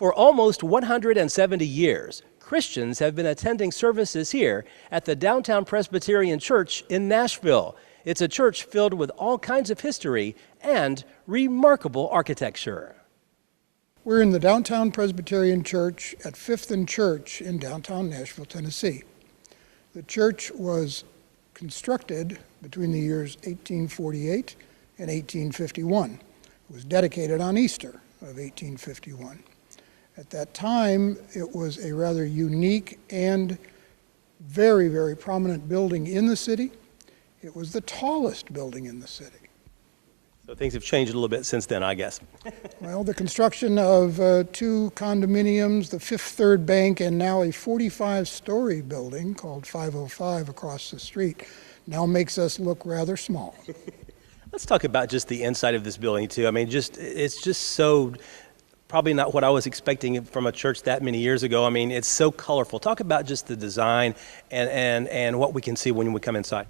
For almost 170 years, Christians have been attending services here at the Downtown Presbyterian Church in Nashville. It's a church filled with all kinds of history and remarkable architecture. We're in the Downtown Presbyterian Church at 5th and Church in downtown Nashville, Tennessee. The church was constructed between the years 1848 and 1851. It was dedicated on Easter of 1851. At that time, it was a rather unique and very, very prominent building in the city. It was the tallest building in the city. So things have changed a little bit since then, I guess. Well, the construction of 2 condominiums, the Fifth Third Bank, and now a 45-story building called 505 across the street now makes us look rather small. Let's talk about just the inside of this building, too. I mean, it's just so probably not what I was expecting from a church that many years ago. I mean, it's so colorful. Talk about just the design and what we can see when we come inside.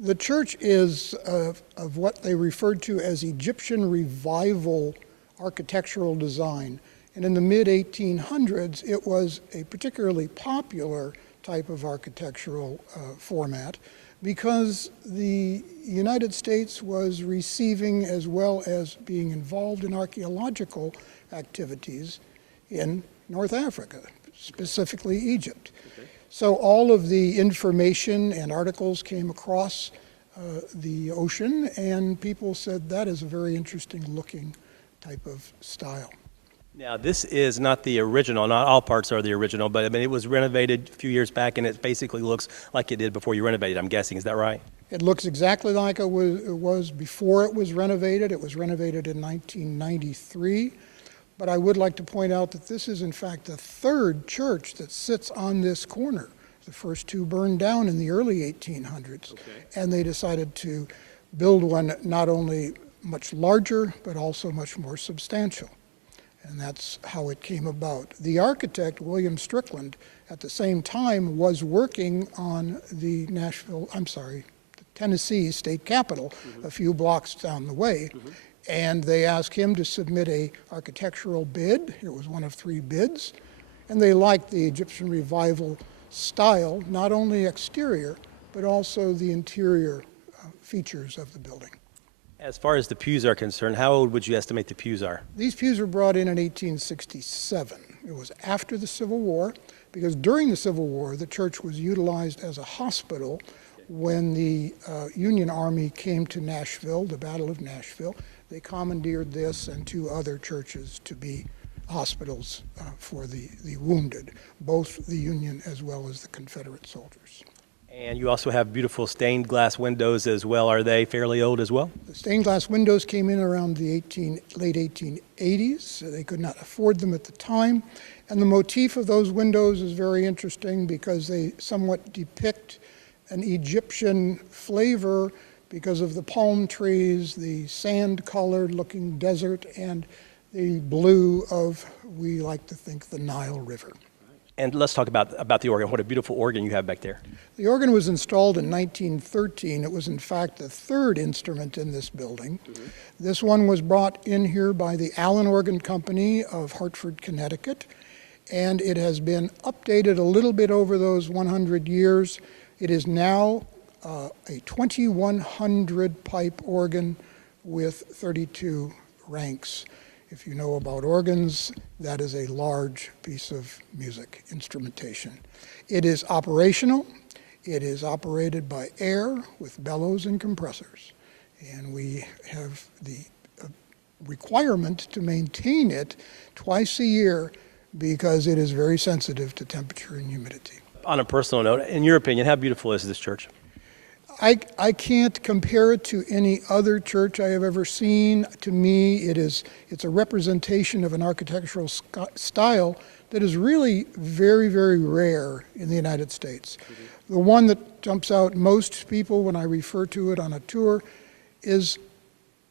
The church is of what they referred to as Egyptian revival architectural design. And in the mid-1800s, it was a particularly popular type of architectural format because the United States was receiving as well as being involved in archaeological activities in North Africa, specifically Egypt. Okay. So all of the information and articles came across the ocean, and people said that is a very interesting looking type of style. Now, this is not the original. Not all parts are the original, but I mean, it was renovated a few years back, and it basically looks like it did before you renovated, I'm guessing. Is that right? It looks exactly like it was before it was renovated. It was renovated in 1993. But I would like to point out that this is, in fact, the third church that sits on this corner. The first 2 burned down in the early 1800s. Okay. And they decided to build one not only much larger, but also much more substantial. And that's how it came about. The architect, William Strickland, at the same time was working on the Tennessee state capitol, a few blocks down the way. And they asked him to submit a architectural bid. It was one of 3 bids. And they liked the Egyptian revival style, not only exterior, but also the interior features of the building. As far as the pews are concerned, how old would you estimate the pews are? These pews were brought in 1867. It was after the Civil War, because during the Civil War, the church was utilized as a hospital when the Union Army came to Nashville, the Battle of Nashville. They commandeered this and 2 other churches to be hospitals for the wounded, both the Union as well as the Confederate soldiers. And you also have beautiful stained glass windows as well. Are they fairly old as well? The stained glass windows came in around the late 1880s. So they could not afford them at the time. And the motif of those windows is very interesting because they somewhat depict an Egyptian flavor because of the palm trees, the sand-colored looking desert, and the blue of, we like to think, the Nile River. And let's talk about the organ. What a beautiful organ you have back there. The organ was installed in 1913. It was, in fact, the 3rd instrument in this building. This one was brought in here by the Allen Organ Company of Hartford, Connecticut, and it has been updated a little bit over those 100 years. It is now a 2,100 pipe organ with 32 ranks. If you know about organs, that is a large piece of music instrumentation. It is operational. It is operated by air with bellows and compressors. And we have the requirement to maintain it twice a year because it is very sensitive to temperature and humidity. On a personal note, in your opinion, how beautiful is this church? I can't compare it to any other church I have ever seen. To me, it's a representation of an architectural style that is really very, very rare in the United States. The one that jumps out most people when I refer to it on a tour is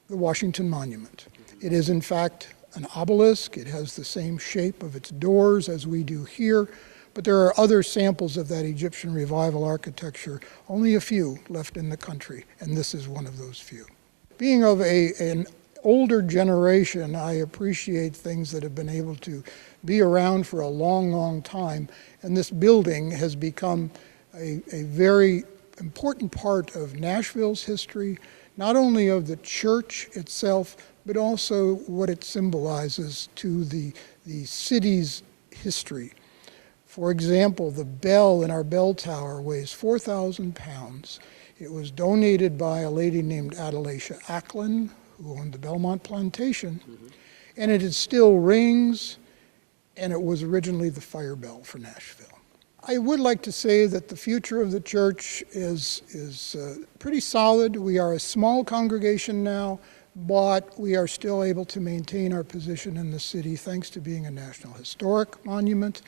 the Washington Monument. It is, in fact, an obelisk. It has the same shape of its doors as we do here. But there are other samples of that Egyptian revival architecture, only a few left in the country, and this is one of those few. Being of an older generation, I appreciate things that have been able to be around for a long, long time. And this building has become a very important part of Nashville's history, not only of the church itself, but also what it symbolizes to the city's history. For example, the bell in our bell tower weighs 4,000 pounds. It was donated by a lady named Adelacia Acklin, who owned the Belmont Plantation, and it still rings, and it was originally the fire bell for Nashville. I would like to say that the future of the church is pretty solid. We are a small congregation now, but we are still able to maintain our position in the city thanks to being a National Historic Monument,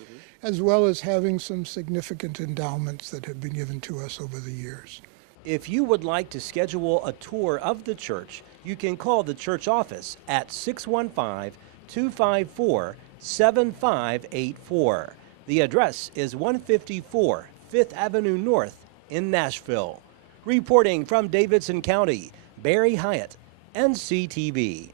as well as having some significant endowments that have been given to us over the years. If you would like to schedule a tour of the church, you can call the church office at 615-254-7584. The address is 154 5th Avenue North in Nashville. Reporting from Davidson County, Barry Hyatt, NCTV.